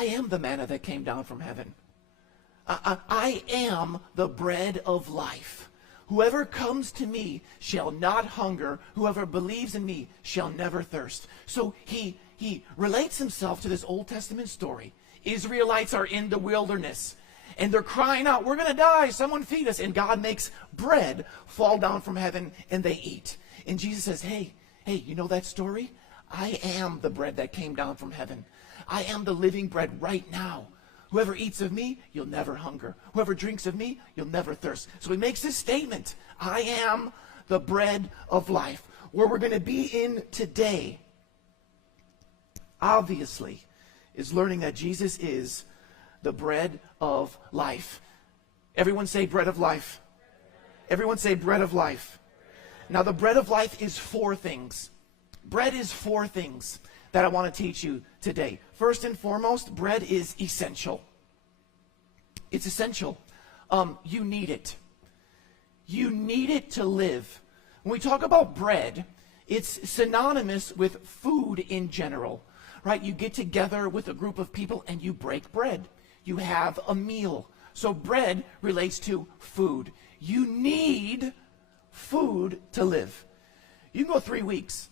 I am the manna that came down from heaven. I am the bread of life. Whoever comes to me shall not hunger. Whoever believes in me shall never thirst. So he relates himself to this Old Testament story. Israelites are in the wilderness, and they're crying out, we're going to die, someone feed us. And God makes bread fall down from heaven, and they eat. And Jesus says, hey, you know that story? I am the bread that came down from heaven. I am the living bread right now. Whoever eats of me, you'll never hunger. Whoever drinks of me, you'll never thirst. So he makes this statement, I am the bread of life. Where we're going to be in today, obviously, is learning that Jesus is the bread of life. Everyone say bread of life. Everyone say bread of life. Now the bread of life is 4 things. Bread is 4 things that I want to teach you today. First and foremost, bread is essential. It's essential. You need it. You need it to live. When we talk about bread, it's synonymous with food in general, right? You get together with a group of people and you break bread. You have a meal. So bread relates to food. You need food to live. You can go 3 weeks.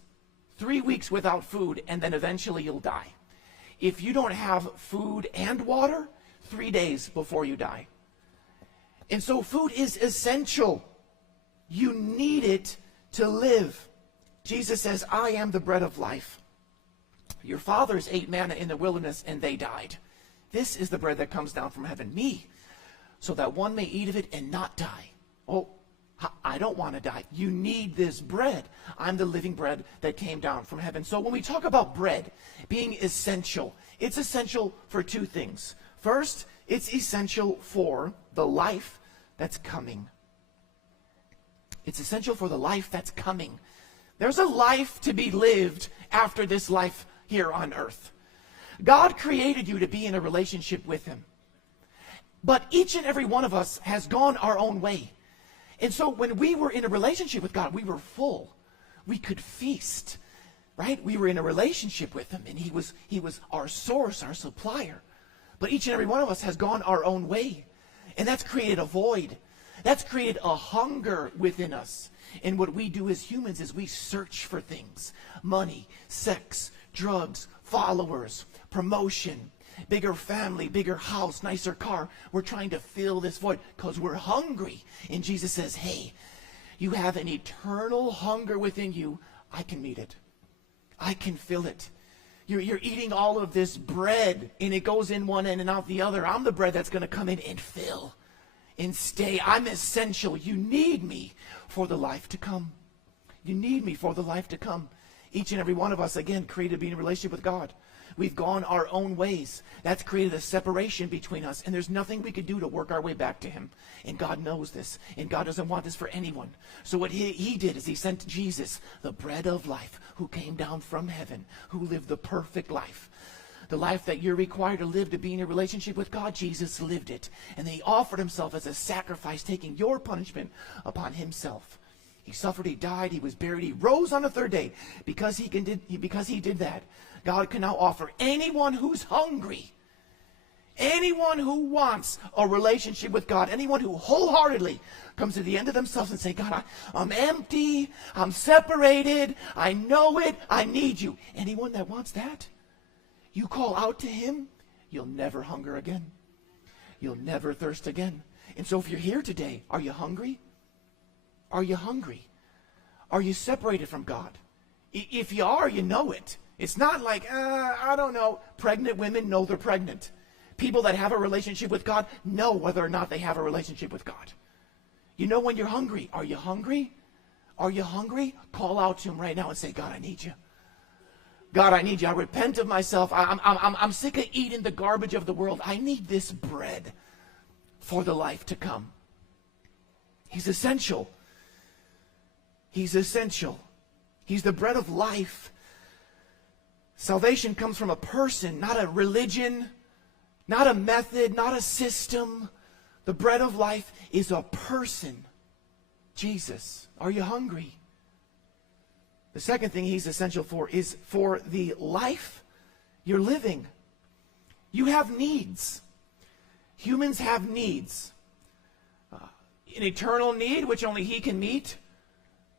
3 weeks without food, and then eventually you'll die. If you don't have food and water, 3 days before you die. And so food is essential. You need it to live. Jesus says, I am the bread of life. Your fathers ate manna in the wilderness, and they died. This is the bread that comes down from heaven, me, so that one may eat of it and not die. Oh, I don't want to die. You need this bread. I'm the living bread that came down from heaven. So when we talk about bread being essential, it's essential for 2 things. First, it's essential for the life that's coming. It's essential for the life that's coming. There's a life to be lived after this life here on earth. God created you to be in a relationship with him. But each and every one of us has gone our own way. And so when we were in a relationship with God, we were full. We could feast, right? We were in a relationship with him, and he was our source, our supplier. But each and every one of us has gone our own way. And that's created a void. That's created a hunger within us. And what we do as humans is we search for things. Money, sex, drugs, followers, promotion, bigger family, bigger house, nicer car. We're trying to fill this void because we're hungry. And Jesus says, hey, you have an eternal hunger within you. I can meet it. I can fill it. You're eating all of this bread, and it goes in one end and out the other. I'm the bread that's going to come in and fill and stay. I'm essential. You need me for the life to come. You need me for the life to come. Each and every one of us, again, created to be in a relationship with God. We've gone our own ways. That's created a separation between us, and there's nothing we could do to work our way back to him. And God knows this, and God doesn't want this for anyone. So what he did is he sent Jesus, the bread of life, who came down from heaven, who lived the perfect life. The life that you're required to live to be in a relationship with God, Jesus lived it. And then he offered himself as a sacrifice, taking your punishment upon himself. He suffered, he died, he was buried, he rose on the 3rd day. Because he did that, God can now offer anyone who's hungry, anyone who wants a relationship with God, anyone who wholeheartedly comes to the end of themselves and say, God, I'm empty, I'm separated, I know it, I need you. Anyone that wants that, you call out to him, you'll never hunger again. You'll never thirst again. And so if you're here today, are you hungry? Are you hungry? Are you separated from God? If you are, you know it. It's not like, I don't know. Pregnant women know they're pregnant. People that have a relationship with God know whether or not they have a relationship with God. You know when you're hungry. Are you hungry? Are you hungry? Call out to him right now and say, God, I need you. God, I need you. I repent of myself. I'm sick of eating the garbage of the world. I need this bread for the life to come. He's essential. He's essential. He's the bread of life. Salvation comes from a person, not a religion, not a method, not a system. The bread of life is a person. Jesus. Are you hungry? The second thing he's essential for is for the life you're living. You have needs. Humans have needs. An eternal need, which only He can meet.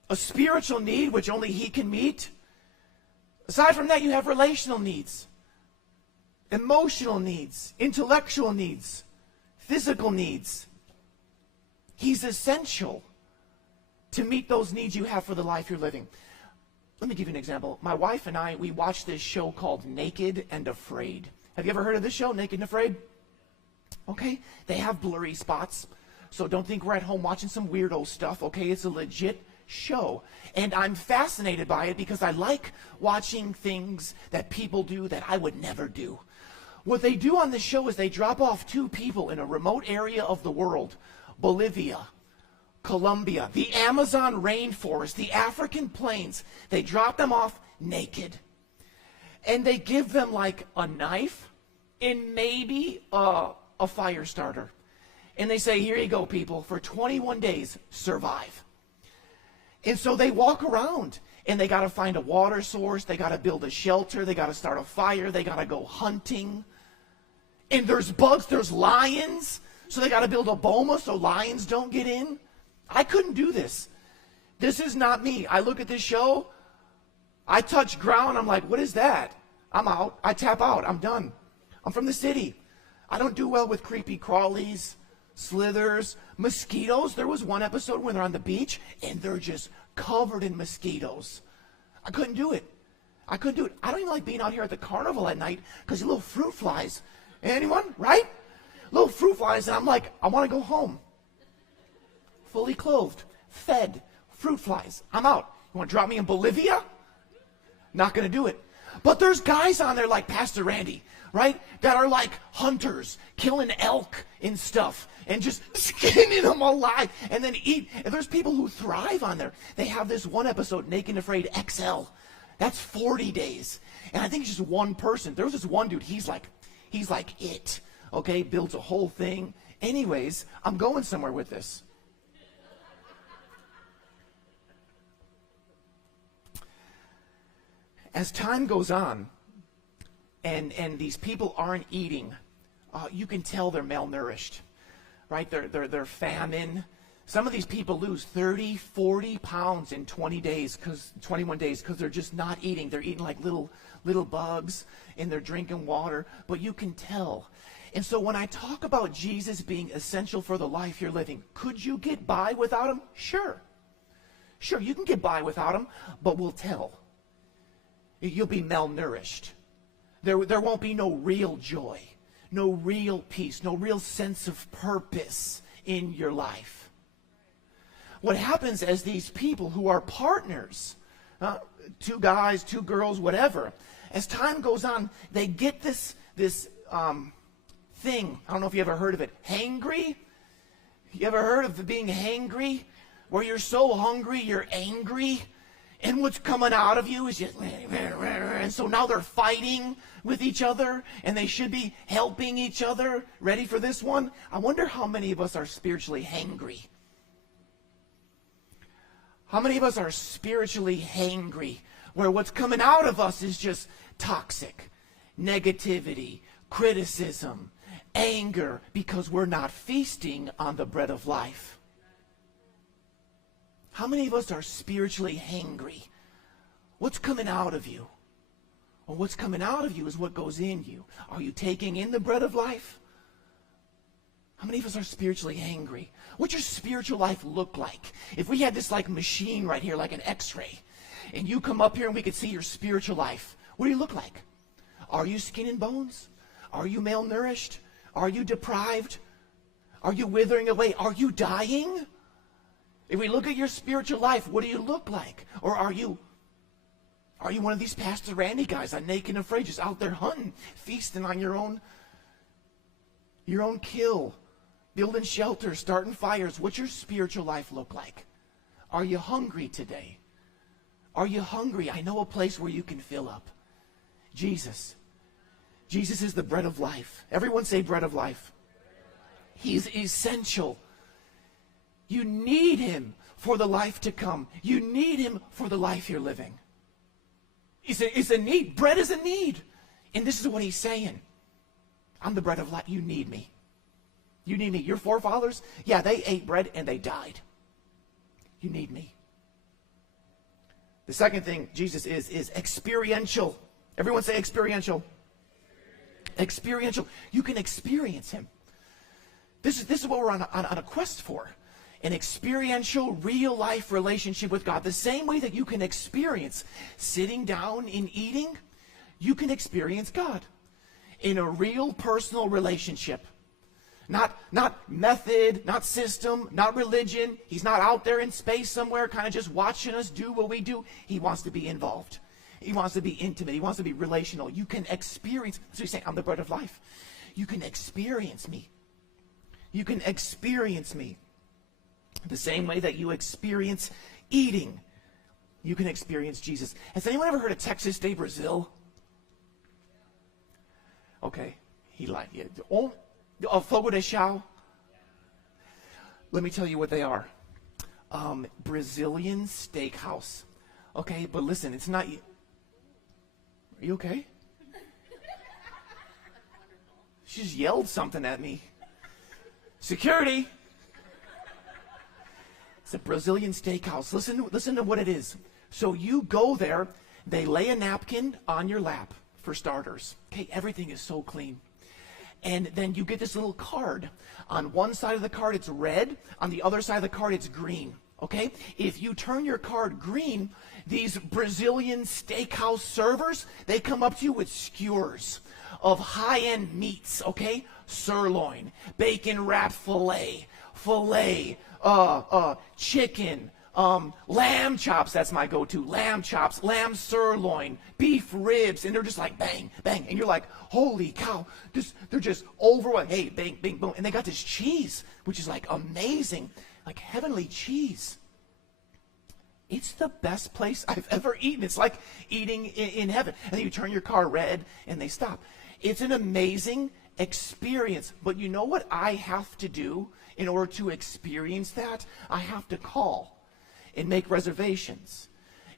A spiritual need, which only He can meet. Aside from that, you have relational needs. Emotional needs. Intellectual needs. Physical needs. He's essential to meet those needs you have for the life you're living. Let me give you an example. My wife and I, we watched this show called Naked and Afraid. Have you ever heard of this show, Naked and Afraid? Okay, they have blurry spots, so don't think we're at home watching some weirdo stuff, okay? It's a legit show, and I'm fascinated by it because I like watching things that people do that I would never do. What they do on this show is they drop off two people in a remote area of the world, Bolivia, Colombia, the Amazon rainforest, the African plains. They drop them off naked. And they give them like a knife and maybe a fire starter. And they say, here you go, people, for 21 days, survive. And so they walk around and they got to find a water source. They got to build a shelter. They got to start a fire. They got to go hunting. And there's bugs, there's lions. So they got to build a boma so lions don't get in. I couldn't do this. This is not me. I look at this show, I touch ground, I'm like, what is that? I'm out. I tap out. I'm done. I'm from the city. I don't do well with creepy crawlies, slithers, mosquitoes. There was one episode when they're on the beach and they're just covered in mosquitoes. I couldn't do it. I couldn't do it. I don't even like being out here at the carnival at night because little fruit flies. Anyone? Right? Little fruit flies, and I'm like, I want to go home. Fully clothed, fed, fruit flies. I'm out. You want to drop me in Bolivia? Not going to do it. But there's guys on there like Pastor Randy, right? That are like hunters, killing elk and stuff, and just skinning them alive, and then eat. And there's people who thrive on there. They have this one episode, Naked and Afraid XL. That's 40 days. And I think it's just one person. There was this one dude, he's like it. Okay, builds a whole thing. Anyways, I'm going somewhere with this. As time goes on, and these people aren't eating, you can tell they're malnourished, right? They're famine. Some of these people lose 30, 40 pounds in 21 days, because they're just not eating. They're eating like little bugs, and they're drinking water, but you can tell. And so when I talk about Jesus being essential for the life you're living, could you get by without him? Sure. Sure, you can get by without him, but we'll tell. You'll be malnourished. There won't be no real joy, no real peace, no real sense of purpose in your life. What happens as these people who are partners, two guys, two girls, whatever, as time goes on, they get this thing. I don't know if you ever heard of it. Hangry? You ever heard of being hangry? Where you're so hungry, you're angry. And what's coming out of you is just, and so now they're fighting with each other, and they should be helping each other. Ready for this one? I wonder how many of us are spiritually hangry. How many of us are spiritually hangry, where what's coming out of us is just toxic, negativity, criticism, anger, because we're not feasting on the bread of life? How many of us are spiritually hangry? What's coming out of you? Well, what's coming out of you is what goes in you. Are you taking in the bread of life? How many of us are spiritually hangry? What's your spiritual life look like? If we had this like machine right here, like an x-ray, and you come up here and we could see your spiritual life, what do you look like? Are you skin and bones? Are you malnourished? Are you deprived? Are you withering away? Are you dying? If we look at your spiritual life, what do you look like? Or are you one of these Pastor Randy guys on Naked and Afraid, just out there hunting, feasting on your own kill, building shelters, starting fires? What's your spiritual life look like? Are you hungry today? Are you hungry? I know a place where you can fill up. Jesus. Jesus is the bread of life. Everyone say bread of life. He's essential. You need him for the life to come. You need him for the life you're living. It's a need. Bread is a need. And this is what he's saying. I'm the bread of life. You need me. You need me. Your forefathers, yeah, they ate bread and they died. You need me. The second thing Jesus is experiential. Everyone say experiential. Experiential. You can experience him. This is what we're on a quest for. An experiential, real-life relationship with God. The same way that you can experience sitting down and eating, you can experience God in a real personal relationship. Not method, not system, not religion. He's not out there in space somewhere kind of just watching us do what we do. He wants to be involved. He wants to be intimate. He wants to be relational. You can experience. So he's saying, I'm the bread of life. You can experience me. You can experience me. The same way that you experience eating, you can experience Jesus. Has anyone ever heard of Texas de Brazil? Okay, he liked it. Fogo de Chão. Let me tell you what they are. Brazilian steakhouse. Okay, but listen, it's not. Are you okay? She just yelled something at me. Security. It's a Brazilian steakhouse. Listen to what it is. So you go there, they lay a napkin on your lap, for starters. Okay, everything is so clean. And then you get this little card. On one side of the card, it's red. On the other side of the card, it's green. Okay? If you turn your card green, these Brazilian steakhouse servers, they come up to you with skewers of high-end meats, okay? Sirloin, bacon wrapped filet, chicken, lamb chops, that's my go-to, lamb chops, lamb sirloin, beef ribs, and they're just like bang, bang, and you're like, holy cow, they're just overwhelmed. Hey, bang, bang, boom, and they got this cheese, which is like amazing, like heavenly cheese. It's the best place I've ever eaten. It's like eating in heaven. And then you turn your car red and they stop. It's an amazing experience. But you know what I have to do in order to experience that? I have to call and make reservations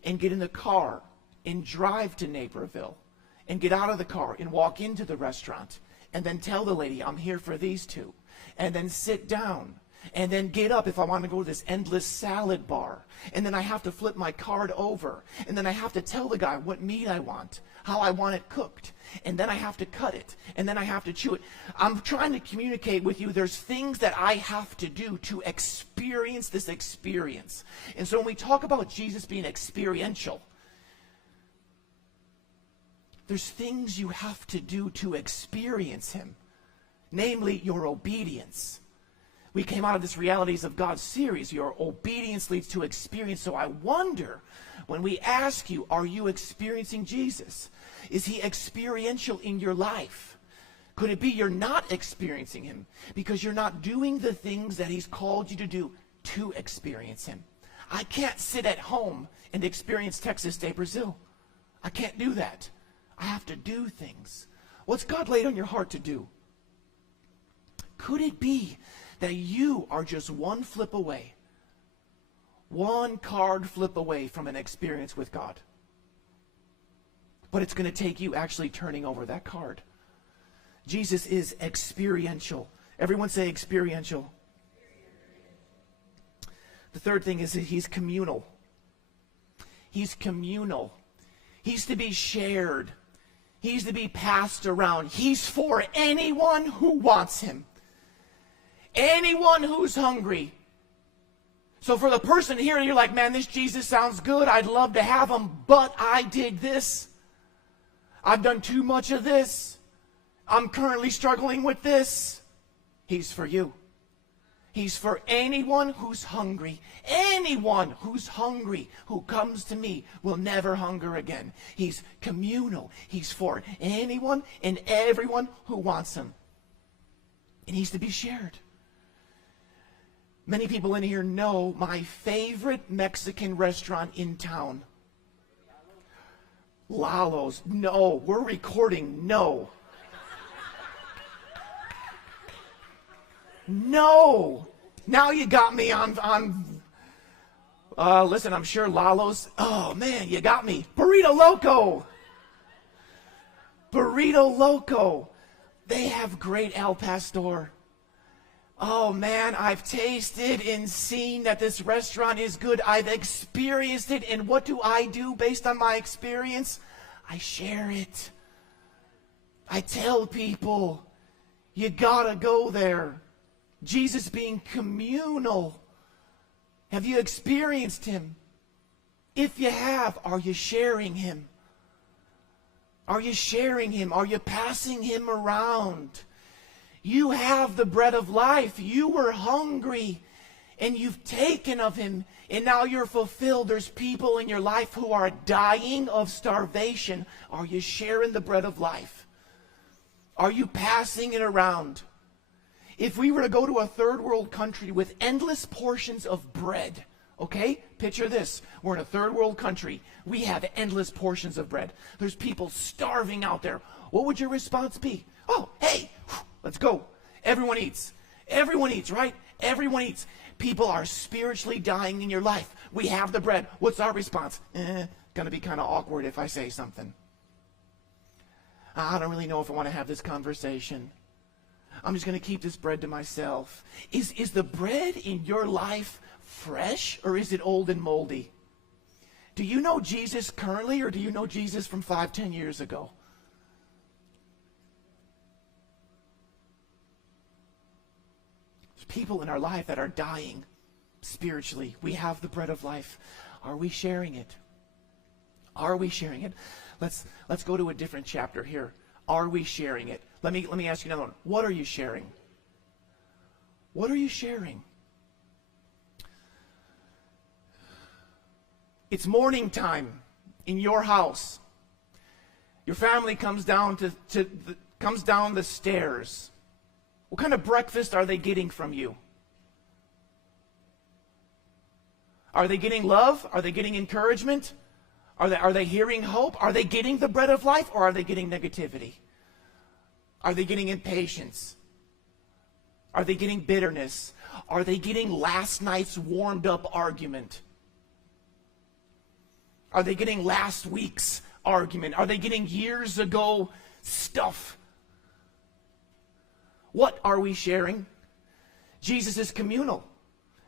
and get in the car and drive to Naperville and get out of the car and walk into the restaurant and then tell the lady, I'm here for these two, and then sit down. And then get up if I want to go to this endless salad bar. And then I have to flip my card over. And then I have to tell the guy what meat I want, how I want it cooked. And then I have to cut it. And then I have to chew it. I'm trying to communicate with you. There's things that I have to do to experience this experience. And so when we talk about Jesus being experiential, there's things you have to do to experience him. Namely, your obedience. We came out of this Realities of God series. Your obedience leads to experience. So I wonder, when we ask you, are you experiencing Jesus? Is he experiential in your life? Could it be you're not experiencing him because you're not doing the things that he's called you to do to experience him? I can't sit at home and experience Texas de Brazil. I can't do that. I have to do things. What's God laid on your heart to do? Could it be that you are just one flip away, one card flip away from an experience with God? But it's going to take you actually turning over that card. Jesus is experiential. Everyone say experiential. The third thing is that he's communal. He's communal. He's to be shared. He's to be passed around. He's for anyone who wants him. Anyone who's hungry. So for the person here, you're like, man, this Jesus sounds good. I'd love to have him, but I did this. I've done too much of this. I'm currently struggling with this. He's for you. He's for anyone who's hungry. Anyone who's hungry who comes to me will never hunger again. He's communal. He's for anyone and everyone who wants him. And he's to be shared. Many people in here know my favorite Mexican restaurant in town. Lalo's. No, we're recording. No. No. Now you got me on listen, I'm sure Lalo's. Oh, man, you got me. Burrito Loco. Burrito Loco. They have great al pastor. Oh man, I've tasted and seen that this restaurant is good. I've experienced it. And what do I do based on my experience? I share it. I tell people, you gotta go there. Jesus being communal. Have you experienced him? If you have, are you sharing him? Are you sharing him? Are you passing him around? You have the bread of life. You were hungry and you've taken of him and now you're fulfilled. There's people in your life who are dying of starvation. Are you sharing the bread of life? Are you passing it around? If we were to go to a third world country with endless portions of bread, okay? Picture this. We're in a third world country. We have endless portions of bread. There's people starving out there. What would your response be? Oh, hey, let's go. Everyone eats. Everyone eats, right? Everyone eats. People are spiritually dying in your life. We have the bread. What's our response? Gonna be kind of awkward if I say something. I don't really know if I want to have this conversation. I'm just going to keep this bread to myself. Is the bread in your life fresh or is it old and moldy? Do you know Jesus currently or do you know Jesus from 5-10 years ago? There's people in our life that are dying spiritually. We have the bread of life. Are we sharing it? Are we sharing it? Let's go to a different chapter here. Are we sharing it? Let me ask you another one. What are you sharing? What are you sharing? It's morning time in your house. Your family comes down comes down the stairs. What kind of breakfast are they getting from you? Are they getting love? Are they getting encouragement? Are they hearing hope? Are they getting the bread of life or are they getting negativity? Are they getting impatience? Are they getting bitterness? Are they getting last night's warmed up argument? Are they getting last week's argument? Are they getting years ago stuff? What are we sharing? Jesus is communal.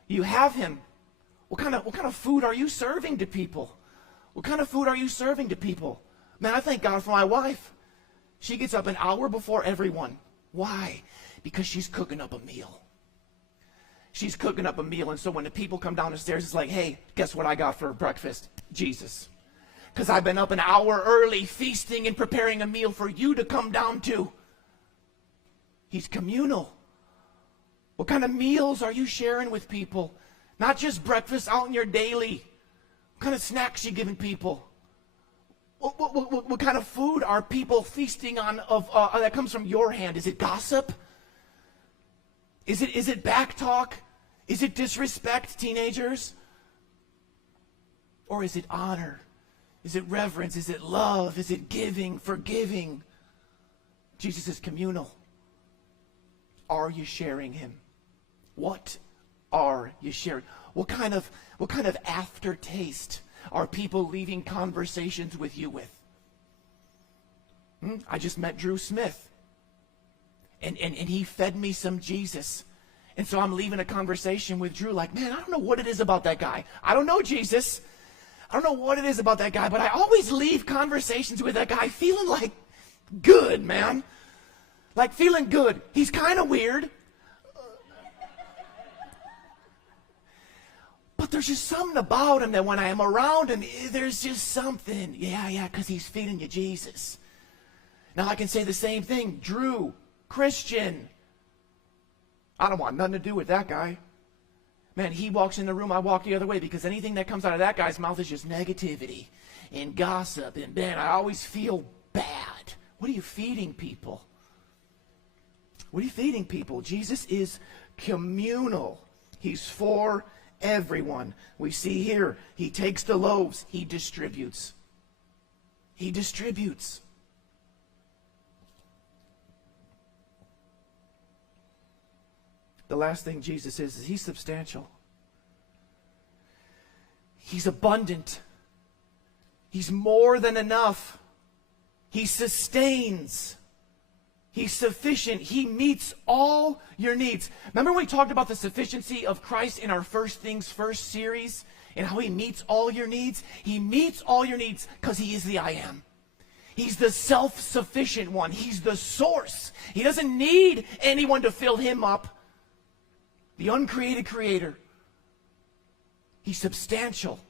You have him. What kind of food are you serving to people? What kind of food are you serving to people? Man, I thank God for my wife. She gets up an hour before everyone. Why? Because she's cooking up a meal. She's cooking up a meal, and so when the people come down the stairs, it's like, hey, guess what I got for breakfast? Jesus. Because I've been up an hour early feasting and preparing a meal for you to come down to. He's communal. What kind of meals are you sharing with people? Not just breakfast, out in your daily. What kind of snacks are you giving people? What kind of food are people feasting on that comes from your hand? Is it gossip? Is it back talk? Is it disrespect, teenagers? Or is it honor? Is it reverence? Is it love? Is it giving, forgiving? Jesus is communal. Are you sharing him? What are you sharing? What kind of aftertaste are people leaving conversations with you with? I just met Drew Smith. And he fed me some Jesus. And so I'm leaving a conversation with Drew like, man, I don't know what it is about that guy. I don't know Jesus. I don't know what it is about that guy, but I always leave conversations with that guy feeling like good, man. Like feeling good. He's kind of weird. But there's just something about him that when I am around him, there's just something. Yeah, because he's feeding you Jesus. Now I can say the same thing. Drew, Christian. I don't want nothing to do with that guy. Man, he walks in the room, I walk the other way because anything that comes out of that guy's mouth is just negativity and gossip. And man, I always feel bad. What are you feeding people? What are you feeding people? Jesus is communal. He's for everyone. We see here, he takes the loaves, he distributes. He distributes. The last thing Jesus is he's substantial. He's abundant. He's more than enough. He sustains. He's sufficient. He meets all your needs. Remember when we talked about the sufficiency of Christ in our First Things First series and how he meets all your needs? He meets all your needs because he is the I am. He's the self-sufficient one. He's the source. He doesn't need anyone to fill him up. The uncreated creator. He's substantial.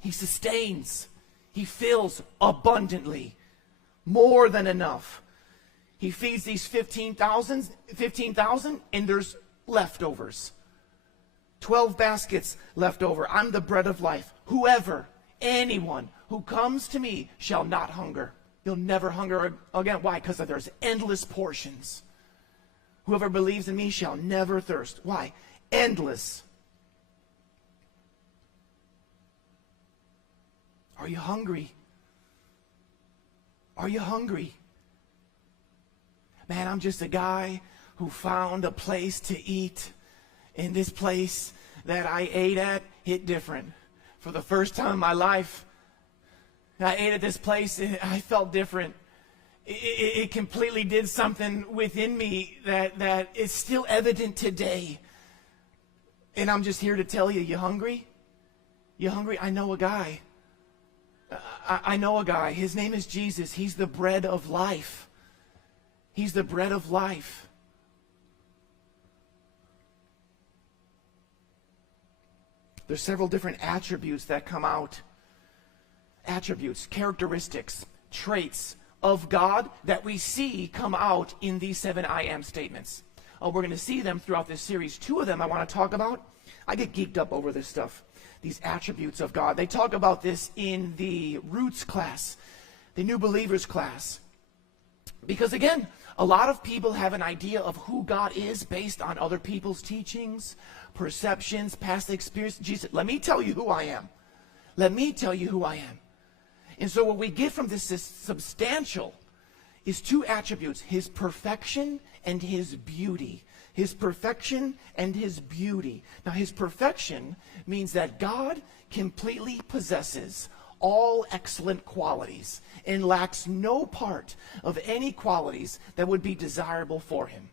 He sustains. He fills abundantly. More than enough. He feeds these 15,000 and there's leftovers. 12 baskets left over. I'm the bread of life. Whoever, anyone who comes to me shall not hunger. You'll never hunger again. Why? Because there's endless portions. Whoever believes in me shall never thirst. Why? Endless. Are you hungry? Are you hungry? Man, I'm just a guy who found a place to eat. And this place that I ate at hit different. For the first time in my life, I ate at this place and I felt different. It completely did something within me that is still evident today. And I'm just here to tell you, you hungry? You hungry? I know a guy. I know a guy. His name is Jesus. He's the bread of life. He's the bread of life. There's several different attributes that come out. Attributes, characteristics, traits of God that we see come out in these 7 I am statements. We're going to see them throughout this series. 2 of them I want to talk about. I get geeked up over this stuff. These attributes of God. They talk about this in the Roots class, the New Believers class. Because again, a lot of people have an idea of who God is based on other people's teachings, perceptions, past experience. Jesus, let me tell you who I am. Let me tell you who I am. And so what we get from this is substantial is 2 attributes, his perfection and his beauty. His perfection and his beauty. Now, his perfection means that God completely possesses all excellent qualities and lacks no part of any qualities that would be desirable for him.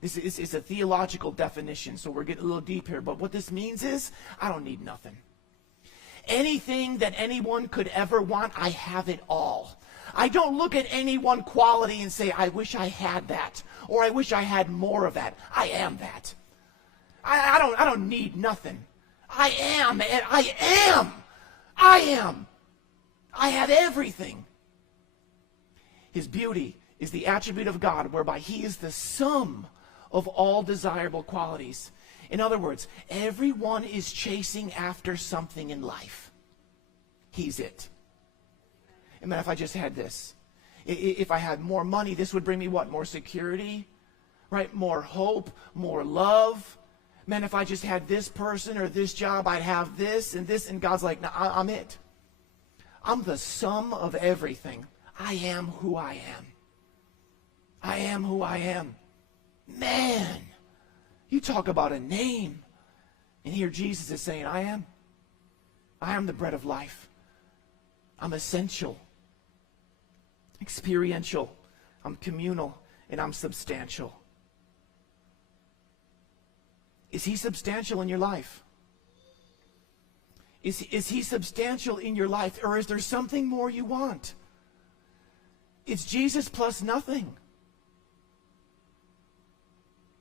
This is a theological definition, so we're getting a little deep here. But what this means is, I don't need nothing. Anything that anyone could ever want, I have it all. I don't look at any one quality and say, I wish I had that, or I wish I had more of that. I am that. I don't need nothing. I am. I have everything. His beauty is the attribute of God whereby he is the sum of all desirable qualities. In other words, everyone is chasing after something in life. He's it. And man, if I just had this, if I had more money, this would bring me what? More security, right? More hope, more love. Man, if I just had this person or this job, I'd have this and this. And God's like, no, I'm it. I'm the sum of everything. I am who I am. I am who I am. Man, you talk about a name. And here Jesus is saying, I am the bread of life. I'm essential, experiential, I'm communal, and I'm substantial. Is he substantial in your life? Is he substantial in your life, or is there something more you want? Is Jesus plus nothing?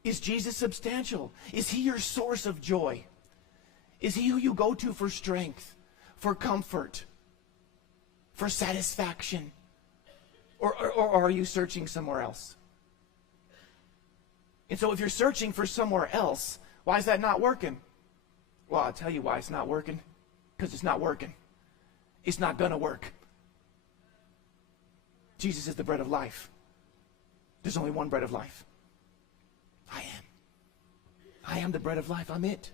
Is Jesus substantial? Is he your source of joy? Is he who you go to for strength, for comfort, for satisfaction? Or are you searching somewhere else? And so if you're searching for somewhere else, why is that not working? Well, I'll tell you why it's not working. Because it's not working. It's not going to work. Jesus is the bread of life. There's only one bread of life. I am. I am the bread of life. I'm it.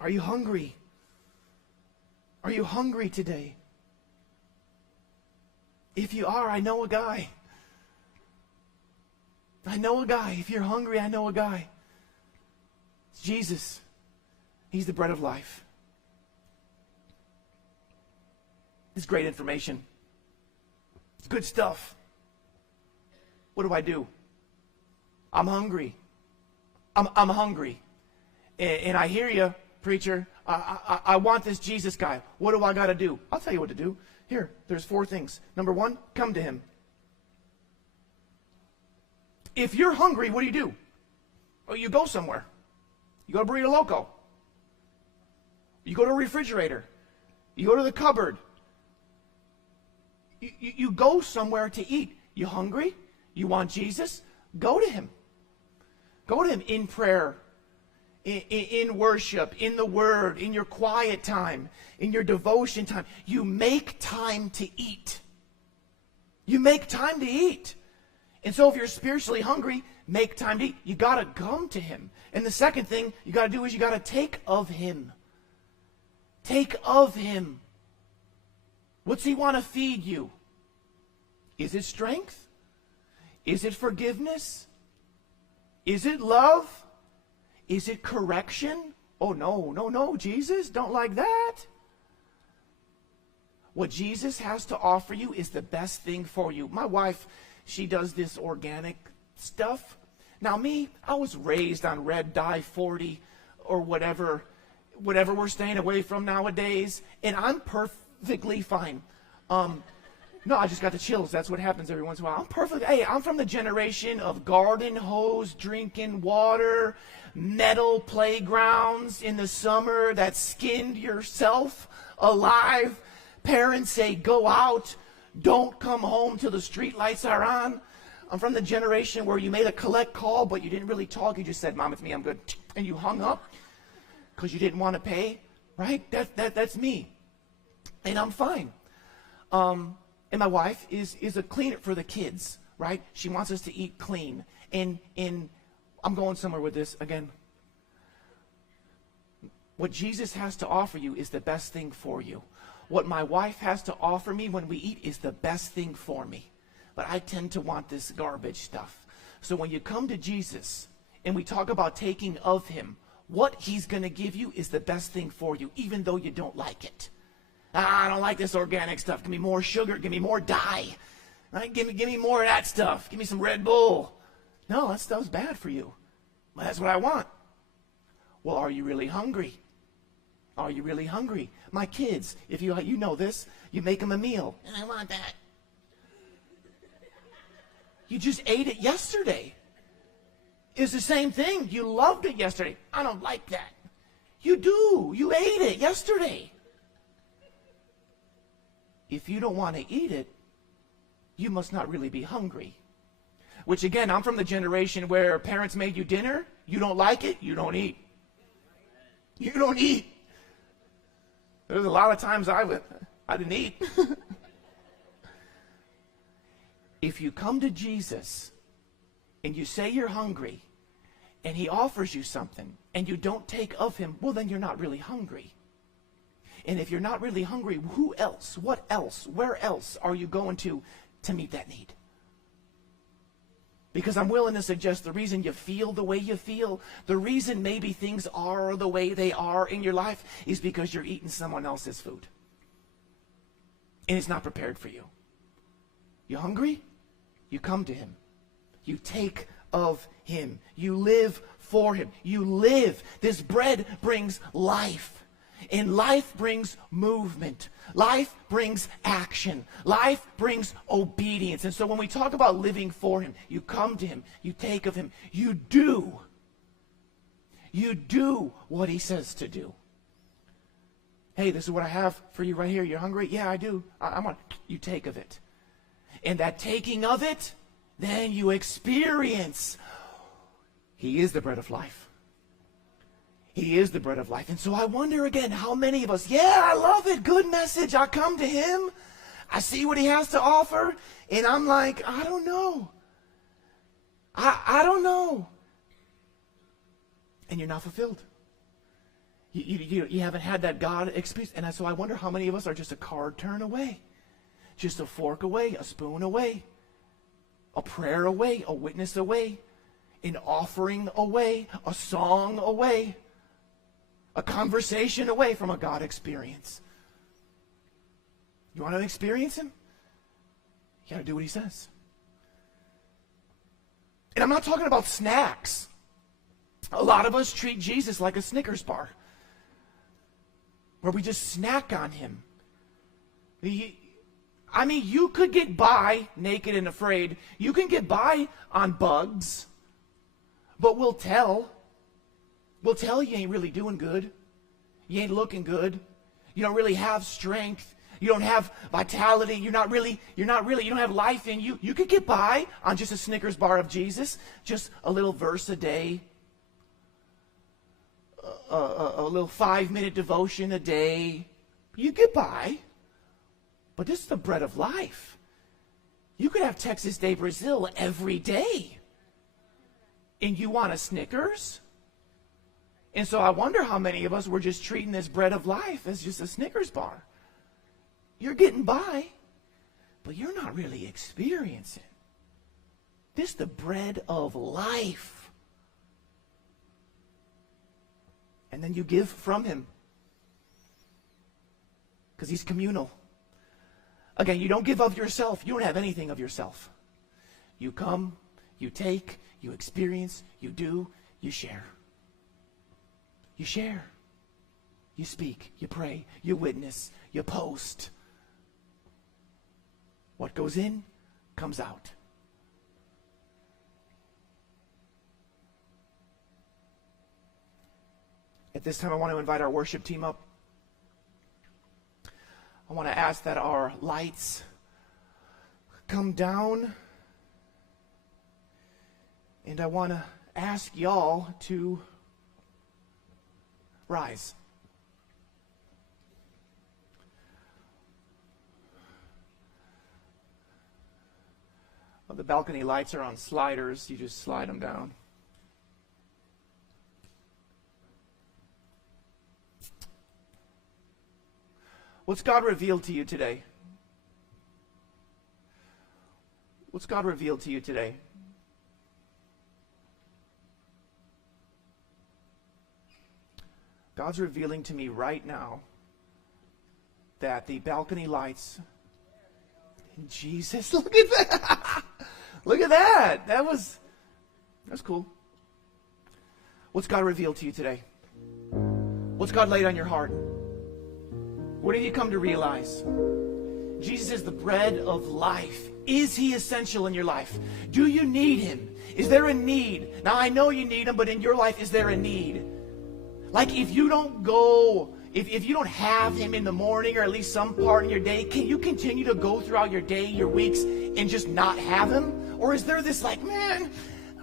Are you hungry? Are you hungry today? If you are, I know a guy. I know a guy. If you're hungry, I know a guy. It's Jesus. He's the bread of life. It's great information. It's good stuff. What do? I'm hungry. I'm hungry. And I hear you, preacher. I want this Jesus guy. What do I got to do? I'll tell you what to do. Here, there's 4 things. Number 1, come to him. If you're hungry, what do? Well, you go somewhere. You go to Burrito Loco. You go to a refrigerator. You go to the cupboard. You go somewhere to eat. You hungry? You want Jesus? Go to him. Go to him in prayer, in worship, in the Word, in your quiet time, in your devotion time. You make time to eat. You make time to eat. And so if you're spiritually hungry, make time to eat. You got to come to him. And the second thing you got to do is you got to take of him. Take of him. What's he want to feed you? Is it strength? Is it forgiveness? Is it love? Is it correction? Oh, no, Jesus, don't like that. What Jesus has to offer you is the best thing for you. My wife, she does this organic stuff. Now me, I was raised on red dye 40 or whatever we're staying away from nowadays, and I'm perfectly fine. No, I just got the chills. That's what happens every once in a while. I'm from the generation of garden hose, drinking water, metal playgrounds in the summer that skinned yourself alive. Parents say, go out, don't come home till the street lights are on. I'm from the generation where you made a collect call, but you didn't really talk. You just said, Mom, it's me, I'm good. And you hung up because you didn't want to pay, right? That's me. And I'm fine. And my wife is a cleaner for the kids, right? She wants us to eat clean. And I'm going somewhere with this again. What Jesus has to offer you is the best thing for you. What my wife has to offer me when we eat is the best thing for me. But I tend to want this garbage stuff. So when you come to Jesus and we talk about taking of him, what he's going to give you is the best thing for you, even though you don't like it. I don't like this organic stuff. Give me more sugar. Give me more dye. Right? Give me more of that stuff. Give me some Red Bull. No, that stuff's bad for you. Well, that's what I want. Well, are you really hungry? Are you really hungry? My kids, if you know this, you make them a meal. And I want that. You just ate it yesterday. It's the same thing. You loved it yesterday. I don't like that. You do. You ate it yesterday. If you don't want to eat it, you must not really be hungry. Which again, I'm from the generation where parents made you dinner. You don't like it, you don't eat. You don't eat. There's a lot of times I didn't eat. If you come to Jesus and you say you're hungry and he offers you something and you don't take of him, well, then you're not really hungry. And if you're not really hungry, who else, what else, where else are you going to meet that need? Because I'm willing to suggest the reason you feel the way you feel, the reason maybe things are the way they are in your life is because you're eating someone else's food. And it's not prepared for you. You hungry? You come to him. You take of him. You live for him. You live. This bread brings life. And life brings movement. Life brings action. Life brings obedience. And so when we talk about living for him, you come to him, you take of him, you do. You do what he says to do. Hey, this is what I have for you right here. You're hungry? Yeah, I do. I want you take of it. And that taking of it, then you experience. He is the bread of life. He is the bread of life. And so I wonder again, how many of us, yeah, I love it. Good message. I come to him. I see what he has to offer. And I'm like, I don't know. I don't know. And you're not fulfilled. You haven't had that God experience. And so I wonder how many of us are just a card turn away. Just a fork away, a spoon away, a prayer away, a witness away, an offering away, a song away, a conversation away from a God experience. You want to experience him? You got to do what he says. And I'm not talking about snacks. A lot of us treat Jesus like a Snickers bar, where we just snack on him. I mean, you could get by naked and afraid. You can get by on bugs, but we'll tell. We'll tell you ain't really doing good. You ain't looking good. You don't really have strength. You don't have vitality. You don't have life in you. You could get by on just a Snickers bar of Jesus, just a little verse a day, a little 5-minute devotion a day. You get by. But this is the bread of life. You could have Texas Day Brazil every day. And you want a Snickers? And so I wonder how many of us were just treating this bread of life as just a Snickers bar. You're getting by, but you're not really experiencing. This is the bread of life. And then you give from him. Because he's communal. Again, you don't give of yourself. You don't have anything of yourself. You come, you take, you experience, you do, you share. You share. You speak, you pray, you witness, you post. What goes in, comes out. At this time, I want to invite our worship team up. I want to ask that our lights come down. And I want to ask y'all to rise. Well, the balcony lights are on sliders. You just slide them down. What's God revealed to you today? What's God revealed to you today? God's revealing to me right now that the balcony lights in Jesus, look at that. Look at that. That's cool. What's God revealed to you today? What's God laid on your heart? What have you come to realize? Jesus is the bread of life. Is he essential in your life? Do you need him? Is there a need? Now, I know you need him, but in your life, is there a need? Like if you don't go, if you don't have him in the morning or at least some part in your day, can you continue to go throughout your day, your weeks, and just not have him? Or is there this like, man,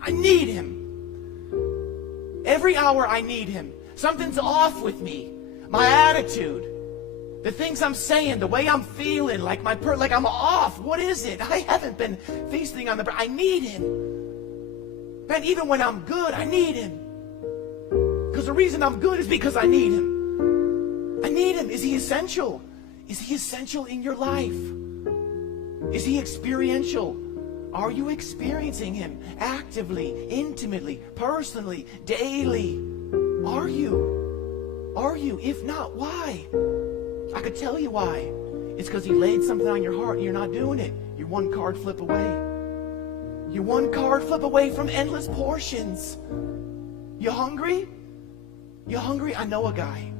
I need him. Every hour I need him. Something's off with me. My attitude. The things I'm saying, the way I'm feeling, like I'm off. What is it? I haven't been feasting on the bread. I need him. Man, even when I'm good, I need him. Because the reason I'm good is because I need him. I need him. Is he essential? Is he essential in your life? Is he experiential? Are you experiencing him actively, intimately, personally, daily? Are you? Are you? If not, why? I could tell you why. It's because he laid something on your heart and you're not doing it. You're one card flip away. You're one card flip away from endless portions. You hungry? You hungry? I know a guy.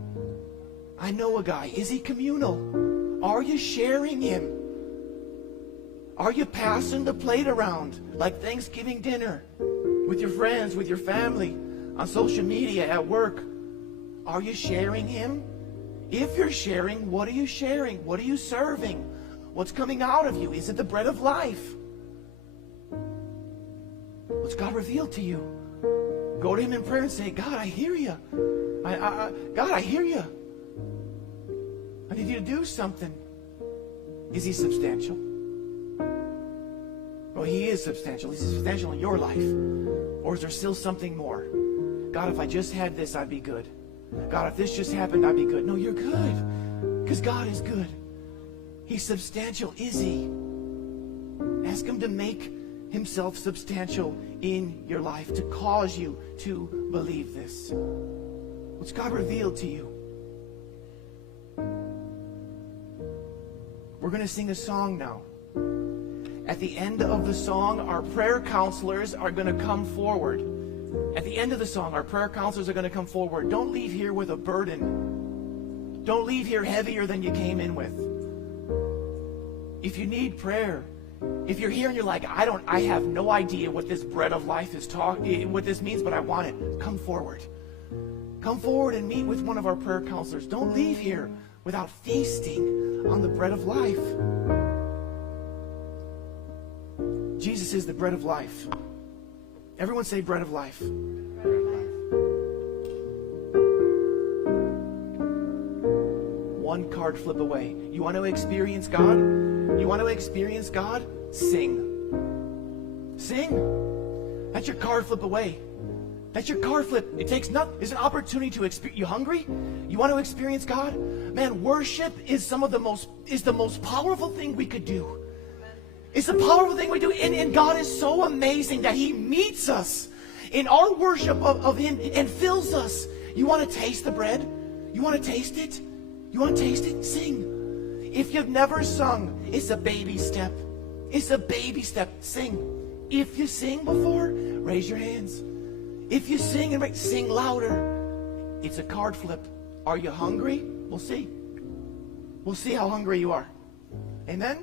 I know a guy. Is he communal? Are you sharing him? Are you passing the plate around like Thanksgiving dinner with your friends, with your family, on social media, at work? Are you sharing him? If you're sharing, what are you sharing? What are you serving? What's coming out of you? Is it the bread of life? What's God revealed to you? Go to him in prayer and say, God, I hear you. God, I hear you. I need you to do something. Is he substantial? Well, he is substantial. He's substantial in your life. Or is there still something more? God, if I just had this, I'd be good. God, if this just happened, I'd be good. No, you're good. Because God is good. He's substantial. Is he? Ask him to make himself substantial in your life, to cause you to believe this. What's God revealed to you? We're going to sing a song now. At the end of the song, our prayer counselors are going to come forward. At the end of the song, our prayer counselors are going to come forward. Don't leave here with a burden. Don't leave here heavier than you came in with. If you need prayer, if you're here and you're like, I have no idea what this bread of life is what this means, but I want it, come forward. Come forward and meet with one of our prayer counselors. Don't leave here without feasting on the bread of life. Jesus is the bread of life. Everyone say bread of life. Bread of life. One card flip away. You want to experience God? You want to experience God? Sing. Sing. That's your card flip away. That's your card flip. It takes nothing. It's an opportunity to experience. You hungry? You want to experience God? Man, worship is the most powerful thing we could do. It's a powerful thing we do. And God is so amazing that He meets us in our worship of Him and fills us. You want to taste the bread? You want to taste it? You want to taste it? Sing. If you've never sung, it's a baby step. It's a baby step. Sing. If you sing before, raise your hands. If you sing and sing louder, it's a card flip. Are you hungry? We'll see. We'll see how hungry you are. Amen?